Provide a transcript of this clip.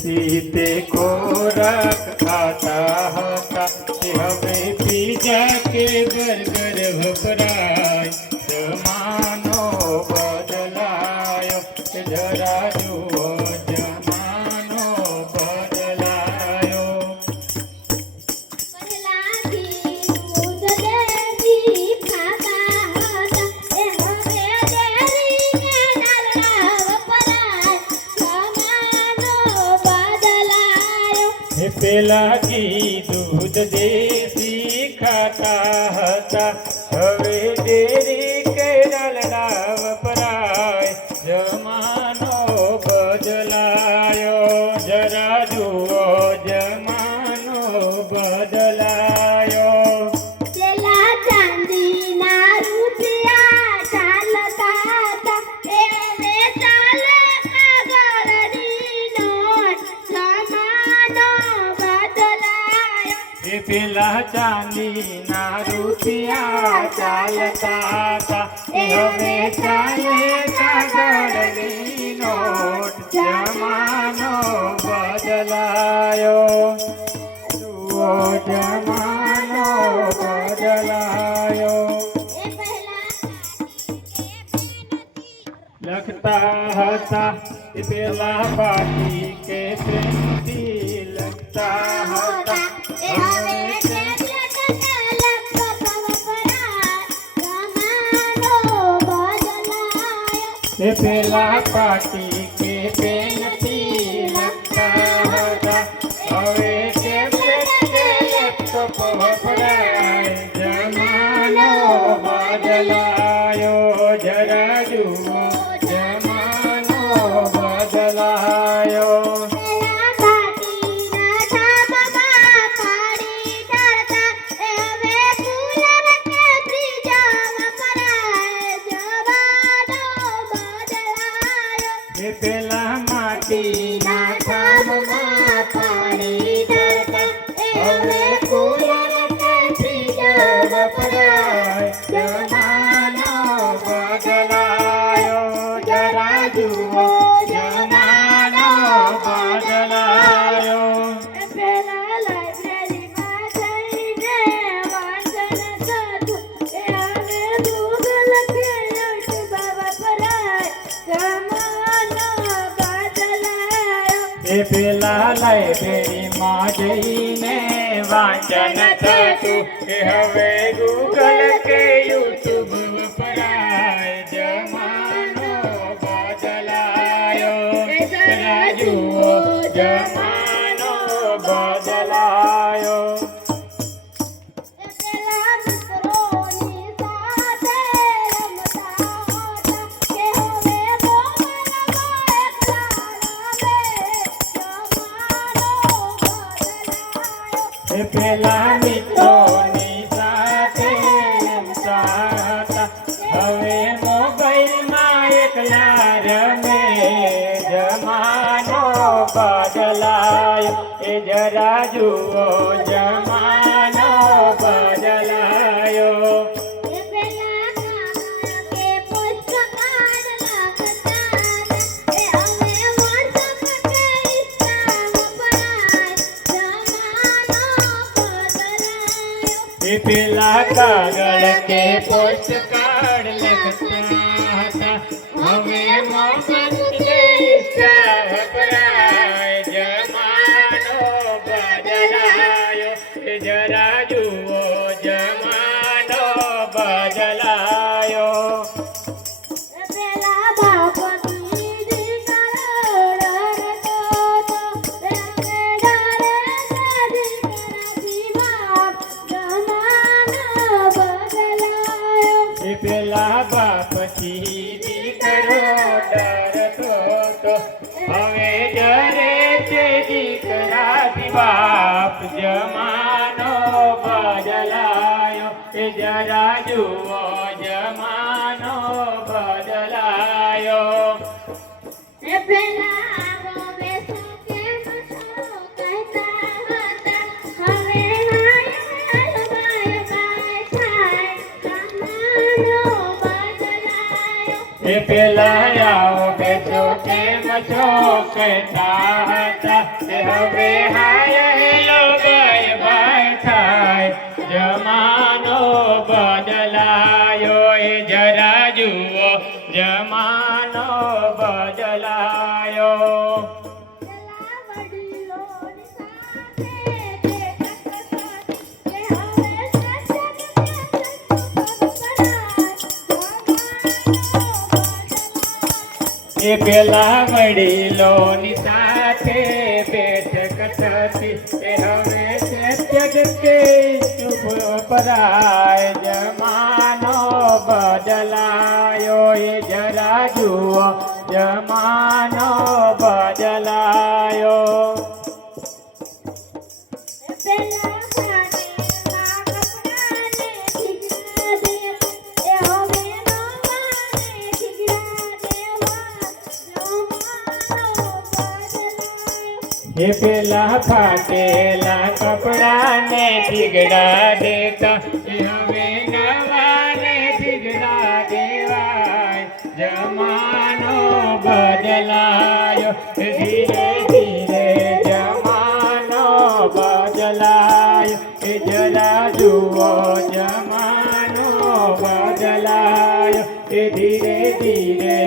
सीते को रख खाता है લાગી દૂધ દે. પેલા ચાંદી ના રૂપિયા ચાલતા હતા. હવે જમાનો બદલાયો. જુઓ જમાનો બદલાયો. લખતા હતા. પેલા બાકી કે લખતા હતા. પેલા પાટી એ પેલા લાઇબ્રેરીમાં જઈને વાંચન થતું. કે હવે ગૂગલ કે યુટ્યુબ પરાય જમાનો બદલાયો. જુઓ, જમા જુઓ જમાનો બદલાયો. પેલા કાગળ કે પોસ્ટ કાર્ડ લખતા હતા. હવે મોસમ જરા જુઓ જમાનો બદલાયો. પેલા બાપથી દીકરો ડરતો હવે ડરે તે દીકરા દિવા જરા જુઓ જમાનો બદલાયો. પેલા બેસો કેમ છો કહેતા હતા. હવે હાય લો ભાઈ થાય. જમા સાથે બેઠક થતી. હવે કે ચૂપ પરાય જમાનો બદલાયો એ જરા જુઓ. જમાનો એ પેલા ફાટેલા કપડાને ઠીગડા દેતા. હવે નવાને ઠીગડા દેવાય. જમાનો બદલાયો. ધીરે ધીરે જમાનો બદલાયો. જરા જુઓ, જમાનો બદલાયો. ધીરે ધીરે